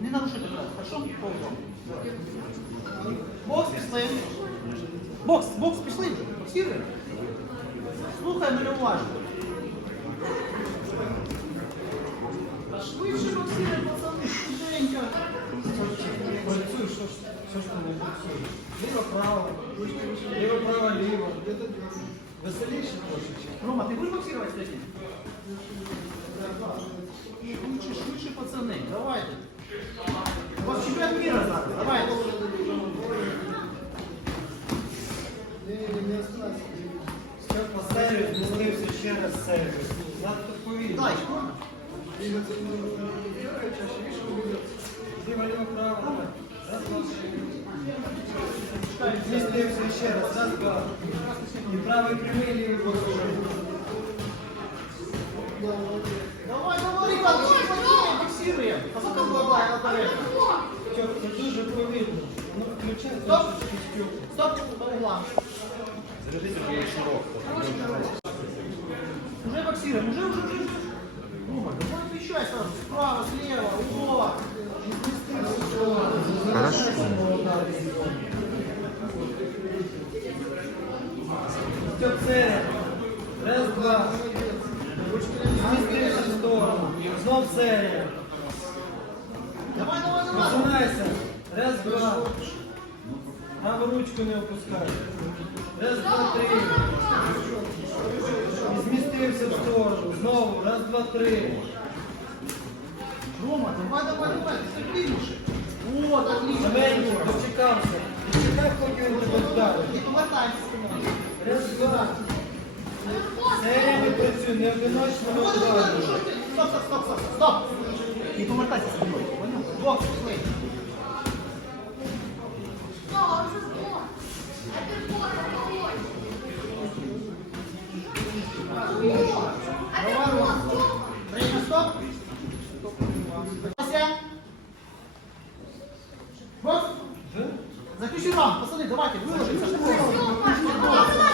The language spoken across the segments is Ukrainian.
Не нарушити хорошо? Бокс пішли. Бокс, бокс, пішли. Слухаємо или лево право ліво право лево Веселейший тоже. Рома, ты будешь да, да, да, да. И Лучше, лучше пацаны. Давайте. Да, у вас да, чемпіонат мира Давайте. Давай, давайте. Сейчас поставить, наверное, все ще раз сервис. Я подповіт. Да, ще вишку право. Здесь легче, да, и правый прямый, или вот уже. Давай, говорит, а голова, А потом глава полез. Ну включай, стоп, стоп, потом план. Уже боксируем, уже уже уже. Знов серія. Давай, давай, давай, починайся. Раз-два. Набу ручку не опускай. Раз-два, три. І змістився в сторону. Знову. Раз, два, три. Рома, Давай, давай, Ти давайте, стерпіємо. Вот. Дочекався. Відчекай, поки будемо повертайся. Раз-два. не Неодиночно. Стоп, стоп, стоп, стоп, стоп! Стоп! Не помотайтесь. Понял? Добус, Но, вже божа, стоп, это спон. Это борьбу, это вой. Время, стоп! Стоп, стоп! Запиши вам, посмотри, давайте, выложимся.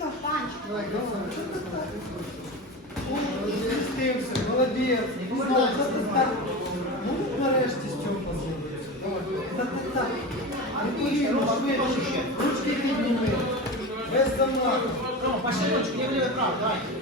Молодец, молодець. Ну, нарешті с Чполнити. А так, так. ручки видні, без со мной. Пощадочки право прав,